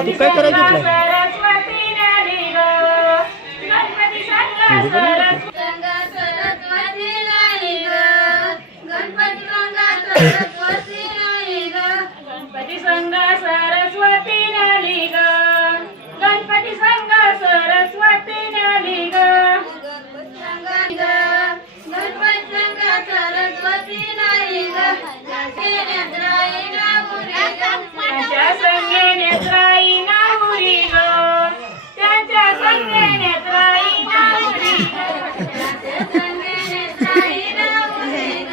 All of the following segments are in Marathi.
आणि काय करायचं नाही. सरस्वती नाली ग गणपती संगा सरस्वती नाली ग गणपती संगा सरस्वती नाली ग गणपती संगा सरस्वती नाली ग गणपती संगा सरस्वती नाली ग गणपती संगा सरस्वती नाली ग त्यांच्या संगे नेत्राई नाहुरी ग त्यांच्या संगे नेत्राई नाहुरी ग संगे नेत्राई नाहुरी ग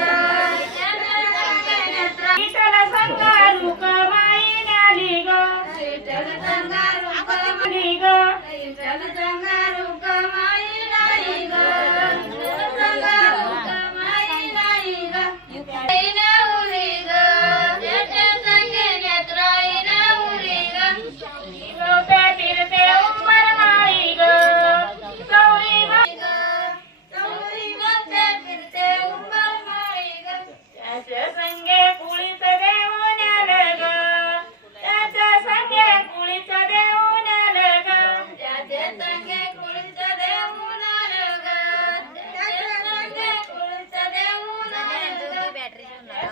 विठ्ठल संगा रुक्माई नाली ग विठ्ठल संगा रुक्माई ग विठ्ठल संगा रुक्माई नाली ग संगा रुक्माई नाली ग नाहुरी ग त्यांच्या संगे नेत्राई नाहुरी ग गवते फिरते उंबरमाळी ग गौरी गौरी गवते फिरते उंबरमाळी ग त्याच्या संगे कुळीच देऊन आलं ग त्याच्या संगे कुळीच देऊन आलं ग त्याच्या संगे कुळीच देऊन आलं ग त्याच्या संगे कुळीच देऊन आलं ग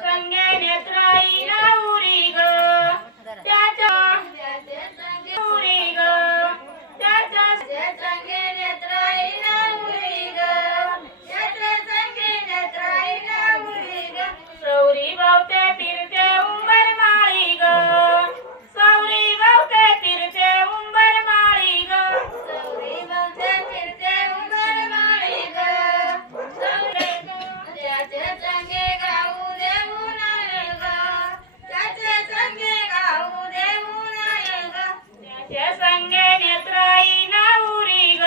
संगे नेत्राई नाहुरी ग त्याच्या संगे नाहुरी ग त्याच्या संगे नेत्राई नाहुरी ग त्याच्या संगे नेत्राई नाहुरी ग सौरी गवते फिरते उंबरमाळी ग सौरी गवते फिरते उंबरमाळी ग सौरी गवते फिरते उंबरमाळी ग सौरी त्याच्या संगे गाऊ देऊन आलं ग त्याच्या संगे गाऊ देऊन आलं ग त्याच्या संगे नेत्राई नाहुरी ग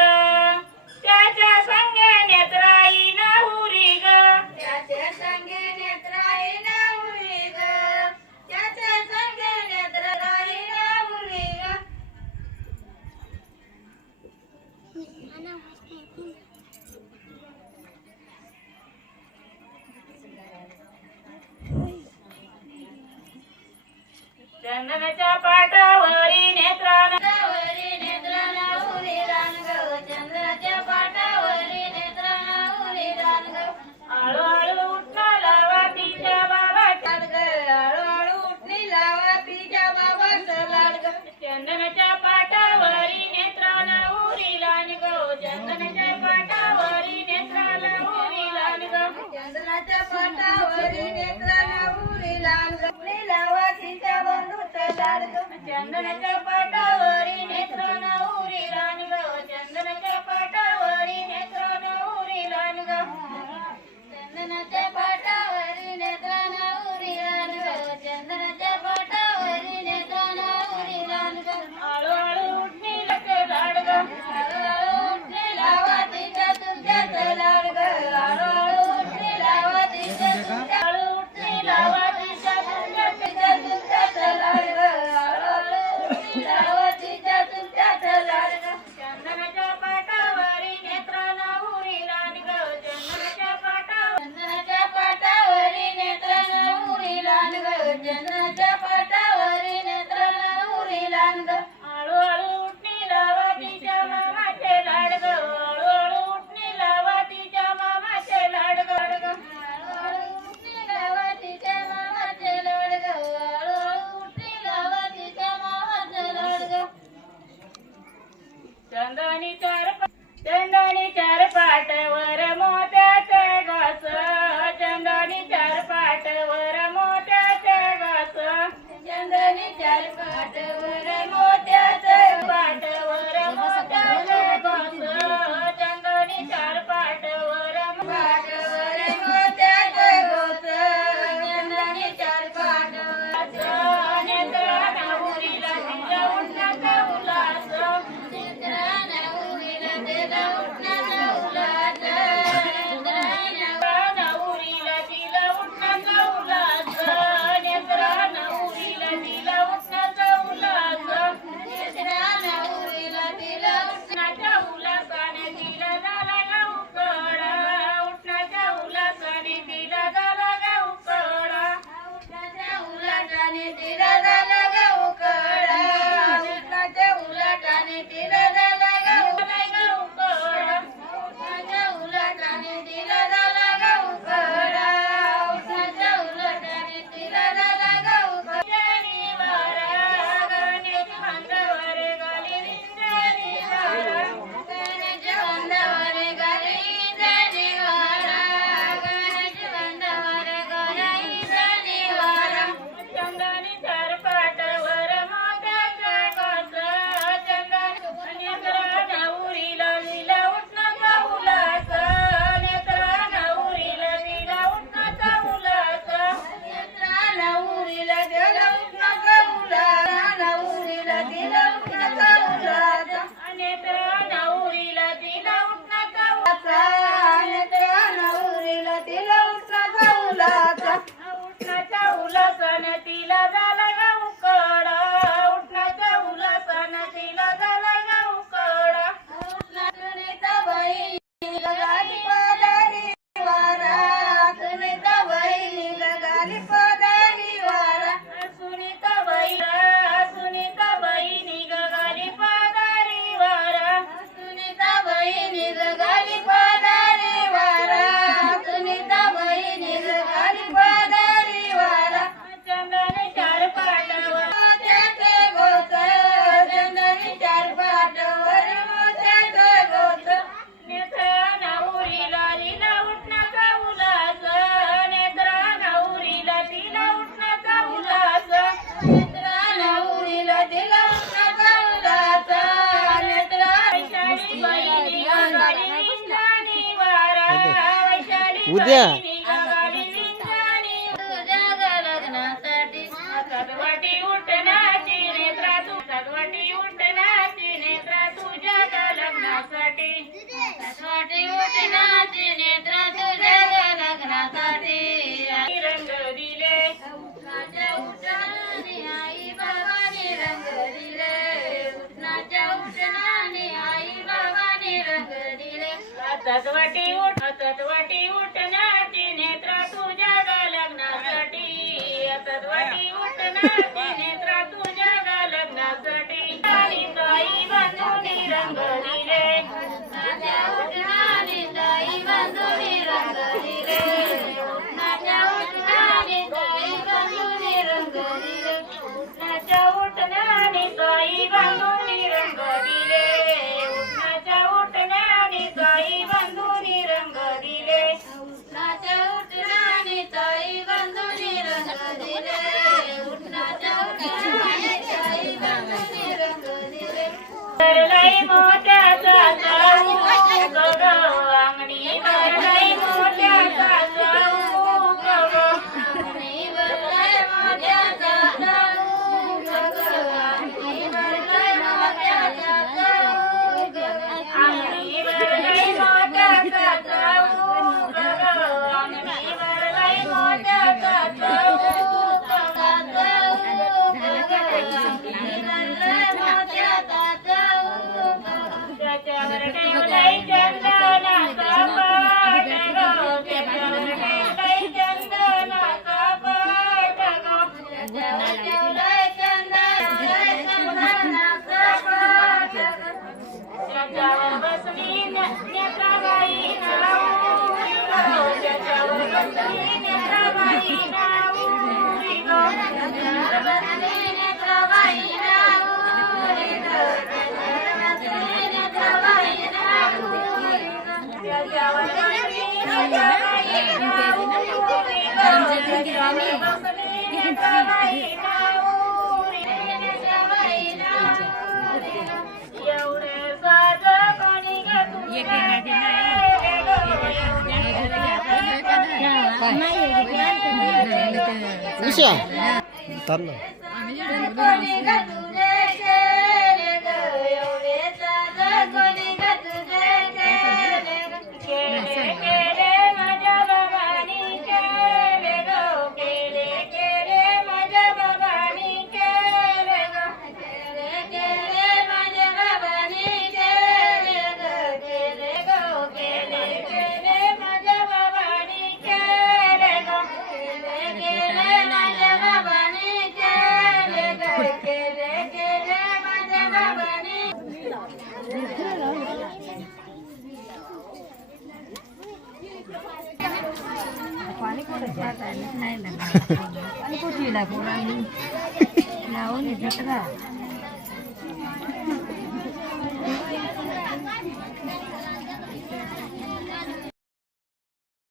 त्याच्या संगे नेत्राई नाहुरी ग त्याच्या संगे नेत्राई नाहुरी ग त्याच्या संगे नेत्राई नाहुरी ग चंदनाच्या पाटावरी नेत्रावरी नेत्रानाहुरी रान ग चंदनाच्या पाटावरी नेत्रानाहुरी रान ग हळूहळू उठला लावा तिच्या बाबाचा लाड ग हळूहळू उठली लावा तिच्या बाबाचा लाड ग चंदनाच्या पाटावरी नेत्रानाहुरी लान ग चंदनाच्या पाटावरी नेत्रानाहुरी लान ग चंदनाच्या पाटावरी नेत्रानाहुरी लान ग लावा तिच्या बंधूचा लाड ग चंदनाच्या पाटावरी नेत्रानाहुरी लान ग चंदनाच्या पाटावरी नेत्रानाहुरी लान ग चंदनाच्या पाटावरी नेत्रानाहुरी लान ग चंदनाच्या पाटावरी नेत्रानाहुरी लान ग हळूहळू उठली लाड ग हळूहळू उठली लावा तिच्या तुमच्याचा लाड ग हळूहळू उठली लावा तिच्या तुमच्या हळू उठली लावा तिच्या तुमच्या तुमच्याचा लाड ग हळूहळू उठली लावा तिच्या तुमच्याचा लाड ग चंदनाच्या पाटावरी नेत्रानाहुरी लान ग चंदनाच्या पाटावरी नेत्राला उरीला दिला कौलाचा नेत्रा वैशाली बहिणी गाली लिंगानी वारा वैशाली उद्या बहिणी गाली लिंगानी तुझ्या लग्नासाठी सदवाटी उठणाची नेत्रा तू सदवाटी उठणाची नेत्रा तुझ्या लग्नासाठी सदवाटी उठणाची नेत्रा तुझ्या लग्नासाठी रंग दिले उठणाच्या उठणाने आई बाबाने रंग दिले उठणाच्या उठणाने आई बाबाने रंग दिले सदवाटी उठणाची नेत्रा तुझ्या लग्नासाठी सदवाटी उठणाची नेत्रा तुझ्या लग्नासाठी आणि ताई बांधूनी रंग दिले उठणाच्या उठणाने ताई बांधूनी रंग दिले उठणाच्या उठणाने ताई बांधूनी रंग दिले उठणाच्या उठणाने ताई बांधूनी रंग दिले उठणाच्या उठणाने ताई बांधूनी रंग दिले उठणाच्या उठणाने ताई बांधूनी रंग दिले उठणाच्या उठणाने ताई बांधूनी रंग दिले भरलाई मोत्याचा चौक ग अंगणी भरलाई मोत्याचा चौक ग अंगणी भरलाई मोत्याचा चौक ग अंगणी भरलाई मोत्याचा चौक ग अंगणी भरलाई मोत्याचा चौक ग अंगणी भरलाई मोत्याचा चौक त्याच्यावर ठेवलंय चंदनाचा पाट गं त्याच्यावर ठेवलंय चंदनाचा पाट गं त्याच्यावर ठेवलंय चंदनाचा पाट त्याच्यावर बसली नेत्राबाई नाऊरी गं त्याच्यावर बसली नेत्राबाई नाऊरी गं त्याच्यावर बसली नेत्राबाई नाऊरी गं त्याच्यावर बसली नेत्राबाई नाऊरी गं त्याच्यावर बसली नेत्राबाई नाऊरी नेत्राबाई नाऊरी एवढे साज कोणी गं उषा थांब ना कोणी गं तुझे केले गं एवढे साज कोणी गं तुझे केले केले केले माझ्या बाबांनी केले गं केले केले माझ्या बाबांनी केले गं केले केले माझ्या बाबांनी केले गं केले गं केले केले माझ्या बाबांनी केले गं केले केले माझ्या बाबांनी केले गं केले केले माझ्या बाबांनी पाणी कुठली लावून घेतलं का